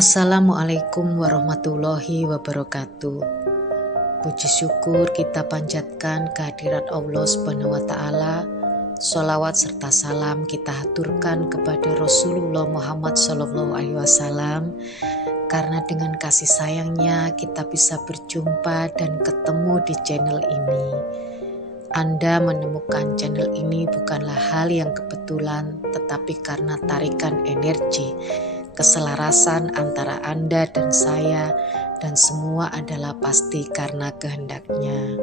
Assalamualaikum warahmatullahi wabarakatuh. Puji syukur kita panjatkan kehadirat Allah Subhanahu wa Ta'ala. Sholawat serta salam kita haturkan kepada Rasulullah Muhammad SAW, karena dengan kasih sayangnya kita bisa berjumpa dan ketemu di channel ini. Anda menemukan channel ini bukanlah hal yang kebetulan, tetapi karena tarikan energi keselarasan antara Anda dan saya, dan semua adalah pasti karena kehendaknya.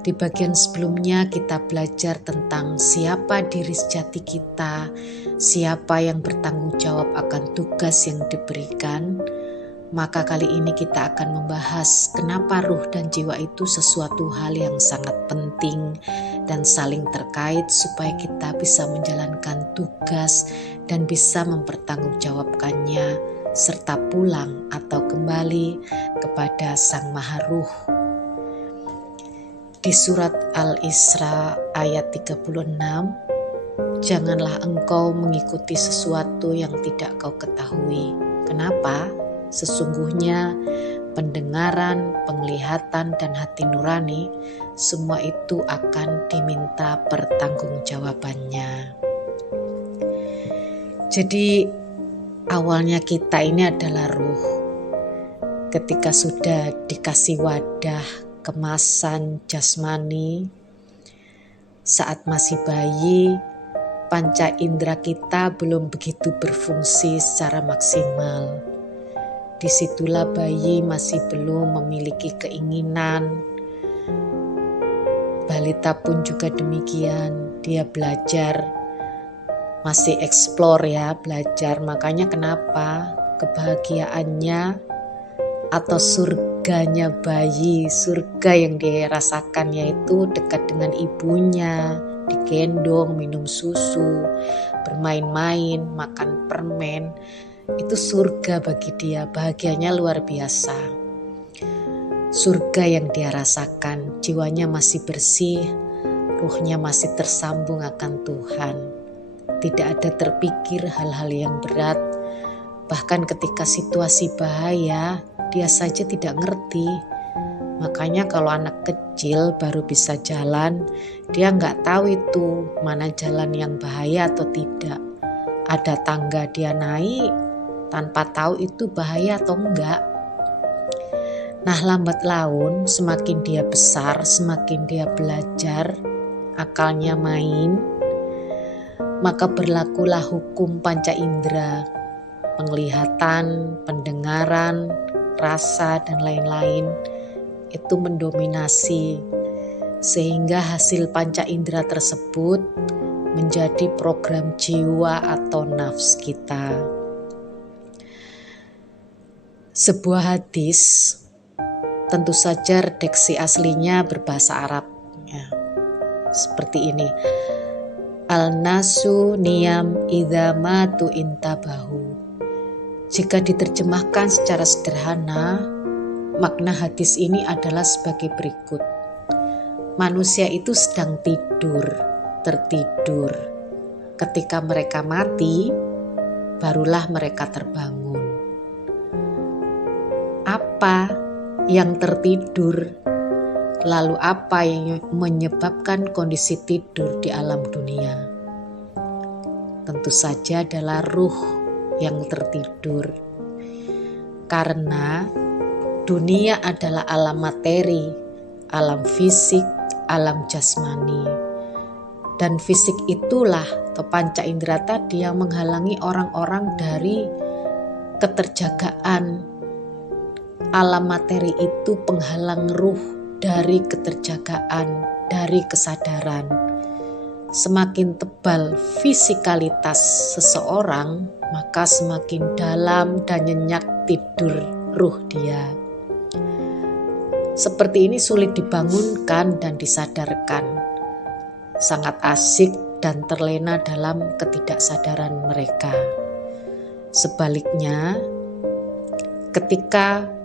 Di bagian sebelumnya kita belajar tentang siapa diri sejati kita, siapa yang bertanggung jawab akan tugas yang diberikan. Maka kali ini kita akan membahas kenapa ruh dan jiwa itu sesuatu hal yang sangat penting dan saling terkait supaya kita bisa menjalankan tugas dan bisa mempertanggungjawabkannya serta pulang atau kembali kepada Sang Maha Ruh. Di surat Al-Isra ayat 36, janganlah engkau mengikuti sesuatu yang tidak kau ketahui. Kenapa? Sesungguhnya pendengaran, penglihatan, dan hati nurani semua itu akan diminta pertanggungjawabannya. Jadi awalnya kita ini adalah ruh. Ketika sudah dikasih wadah, kemasan jasmani, saat masih bayi, panca indera kita belum begitu berfungsi secara maksimal. Disitulah bayi masih belum memiliki keinginan. Balita pun juga demikian, dia belajar, masih explore ya, belajar. Makanya kenapa kebahagiaannya atau surganya bayi, surga yang dia rasakan yaitu dekat dengan ibunya, digendong, minum susu, bermain-main, makan permen. Itu surga bagi dia, bahagianya luar biasa. Surga yang dia rasakan, jiwanya masih bersih, ruhnya masih tersambung akan Tuhan. Tidak ada terpikir hal-hal yang berat, bahkan ketika situasi bahaya, dia saja tidak ngerti. Makanya kalau anak kecil baru bisa jalan, dia nggak tahu itu mana jalan yang bahaya atau tidak. Ada tangga dia naik, tanpa tahu itu bahaya atau enggak. Nah, lambat laun semakin dia besar, semakin dia belajar, akalnya main, maka berlakulah hukum panca indera, penglihatan, pendengaran, rasa, dan lain-lain itu mendominasi, sehingga hasil panca indera tersebut menjadi program jiwa atau nafs kita. Sebuah hadis, tentu saja redaksi aslinya berbahasa Arab, ya, seperti ini. Al-nasu niyam idza matu intabahu. Jika diterjemahkan secara sederhana, makna hadis ini adalah sebagai berikut. Manusia itu sedang tidur, tertidur. Ketika mereka mati, barulah mereka terbangun. Apa yang tertidur, lalu apa yang menyebabkan kondisi tidur di alam dunia? Tentu saja adalah ruh yang tertidur. Karena dunia adalah alam materi, alam fisik, alam jasmani. Dan fisik itulah atau panca indera tadi yang menghalangi orang-orang dari keterjagaan. Alam materi itu penghalang ruh dari keterjagaan, dari kesadaran. Semakin tebal fisikalitas seseorang, maka semakin dalam dan nyenyak tidur ruh dia. Seperti ini sulit dibangunkan dan disadarkan. Sangat asik dan terlena dalam ketidaksadaran mereka. Sebaliknya, ketika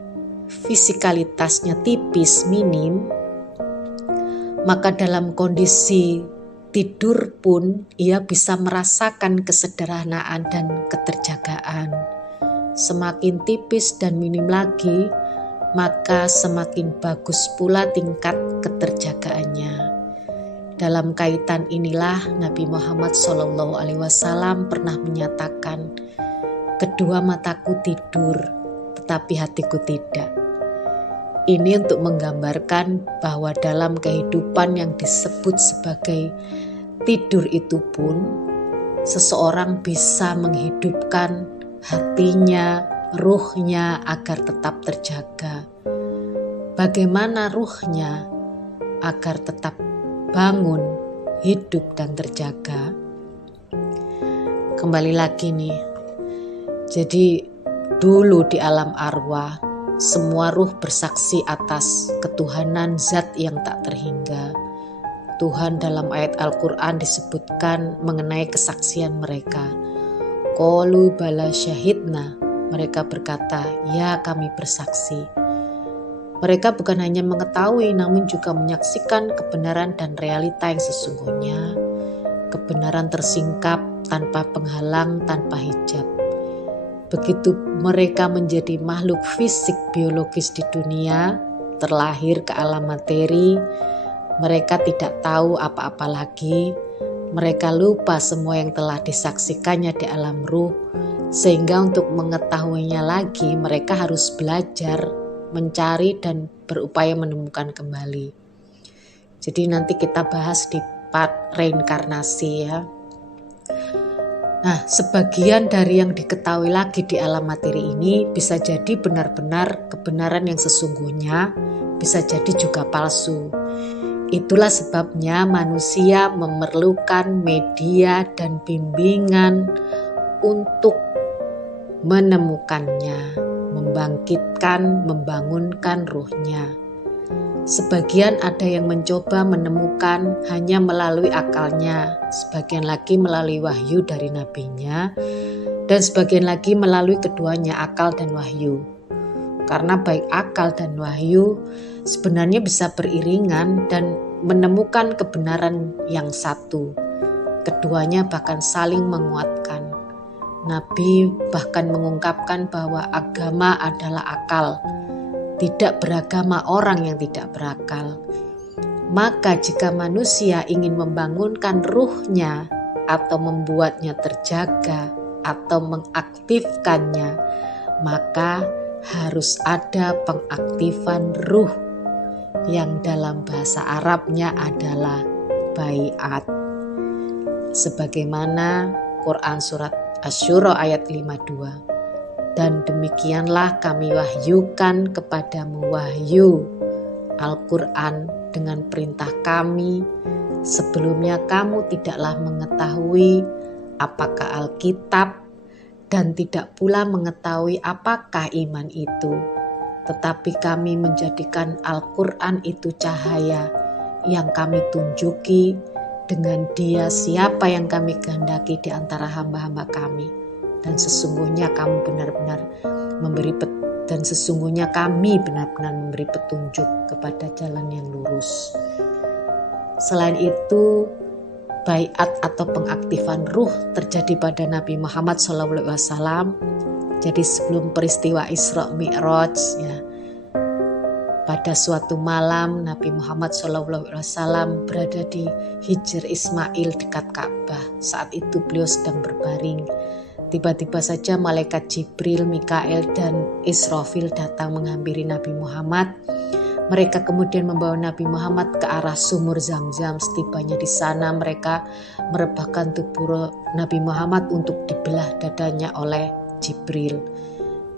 fisikalitasnya tipis, minim, maka dalam kondisi tidur pun ia bisa merasakan kesederhanaan dan keterjagaan. semakin tipis dan minim lagi, maka semakin bagus pula tingkat keterjagaannya. Dalam kaitan inilah Nabi Muhammad SAW pernah menyatakan, kedua mataku tidur, tetapi hatiku tidak. Ini untuk menggambarkan bahwa dalam kehidupan yang disebut sebagai tidur itu pun, seseorang bisa menghidupkan hatinya, ruhnya agar tetap terjaga. Bagaimana ruhnya agar tetap bangun, hidup dan terjaga? Kembali lagi nih, jadi dulu di alam arwah, semua ruh bersaksi atas ketuhanan zat yang tak terhingga. Tuhan dalam ayat Al-Quran disebutkan mengenai kesaksian mereka. Qalu bala syahidna, mereka berkata, ya kami bersaksi. Mereka bukan hanya mengetahui namun juga menyaksikan kebenaran dan realita yang sesungguhnya. Kebenaran tersingkap tanpa penghalang, tanpa hijab. Begitu mereka menjadi makhluk fisik biologis di dunia, terlahir ke alam materi, mereka tidak tahu apa-apa lagi. Mereka lupa semua yang telah disaksikannya di alam ruh, sehingga untuk mengetahuinya lagi mereka harus belajar, mencari dan berupaya menemukan kembali. Jadi nanti kita bahas di part reinkarnasi ya. Nah, sebagian dari yang diketahui lagi di alam materi ini bisa jadi benar-benar kebenaran yang sesungguhnya, bisa jadi juga palsu. Itulah sebabnya manusia memerlukan media dan bimbingan untuk menemukannya, membangkitkan, membangunkan ruhnya. Sebagian ada yang mencoba menemukan hanya melalui akalnya, sebagian lagi melalui wahyu dari nabinya, dan sebagian lagi melalui keduanya, akal dan wahyu. Karena baik akal dan wahyu sebenarnya bisa beriringan dan menemukan kebenaran yang satu. Keduanya bahkan saling menguatkan. Nabi bahkan mengungkapkan bahwa agama adalah akal. Tidak beragama orang yang tidak berakal. Maka jika manusia ingin membangunkan ruhnya atau membuatnya terjaga atau mengaktifkannya, maka harus ada pengaktifan ruh yang dalam bahasa Arabnya adalah baiat. Sebagaimana Quran surat Asy-Syura ayat 52. Dan demikianlah kami wahyukan kepadamu wahyu Al-Quran dengan perintah kami. Sebelumnya kamu tidaklah mengetahui apakah Alkitab dan tidak pula mengetahui apakah iman itu. Tetapi kami menjadikan Al-Quran itu cahaya yang kami tunjuki dengan dia siapa yang kami kehendaki di antara hamba-hamba kami. Dan sesungguhnya kami benar-benar memberi petunjuk kepada jalan yang lurus. Selain itu, baiat atau pengaktifan ruh terjadi pada Nabi Muhammad SAW. Jadi sebelum peristiwa Isra Mi'raj ya, pada suatu malam Nabi Muhammad SAW berada di Hijr Ismail dekat Ka'bah. Saat itu beliau sedang berbaring. Tiba-tiba saja malaikat Jibril, Mikael dan Israfil datang menghampiri Nabi Muhammad. Mereka kemudian membawa Nabi Muhammad ke arah sumur Zam-Zam. Setibanya di sana mereka merebahkan tubuh Nabi Muhammad untuk dibelah dadanya oleh Jibril.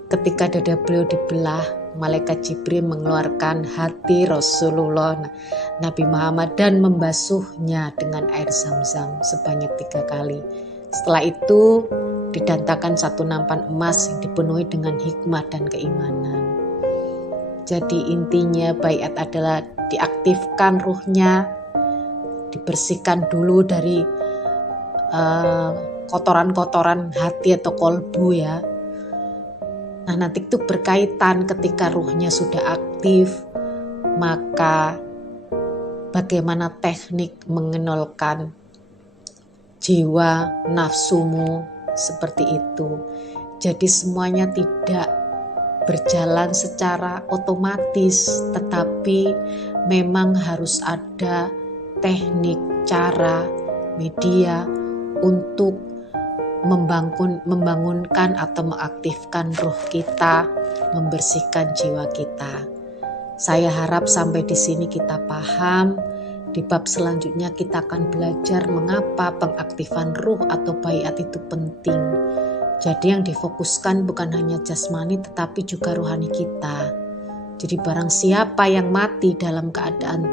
Ketika dada beliau dibelah, malaikat Jibril mengeluarkan hati Rasulullah Nabi Muhammad dan membasuhnya dengan air Zam-Zam sebanyak 3 kali. Setelah itu didatangkan satu nampan emas yang dipenuhi dengan hikmah dan keimanan. Jadi intinya baiat adalah diaktifkan ruhnya, dibersihkan dulu dari kotoran-kotoran hati atau kolbu ya. Nah nanti itu berkaitan ketika ruhnya sudah aktif, maka bagaimana teknik mengenolkan jiwa nafsumu seperti itu. Jadi semuanya tidak berjalan secara otomatis, tetapi memang harus ada teknik, cara, media untuk membangunkan atau mengaktifkan ruh kita, membersihkan jiwa kita. Saya harap sampai di sini kita paham. Di bab selanjutnya kita akan belajar mengapa pengaktifan ruh atau baiat itu penting. Jadi yang difokuskan bukan hanya jasmani tetapi juga rohani kita. Jadi barang siapa yang mati dalam keadaan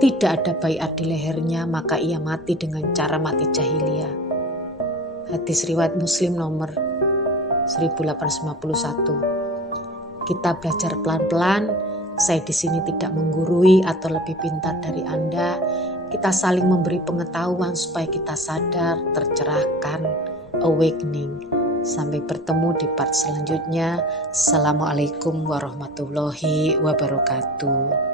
tidak ada baiat di lehernya, maka ia mati dengan cara mati jahiliyah. Hadis riwayat Muslim nomor 1851. Kita belajar pelan-pelan. Saya di sini tidak menggurui atau lebih pintar dari Anda. Kita saling memberi pengetahuan supaya kita sadar, tercerahkan, awakening. Sampai bertemu di part selanjutnya. Assalamualaikum warahmatullahi wabarakatuh.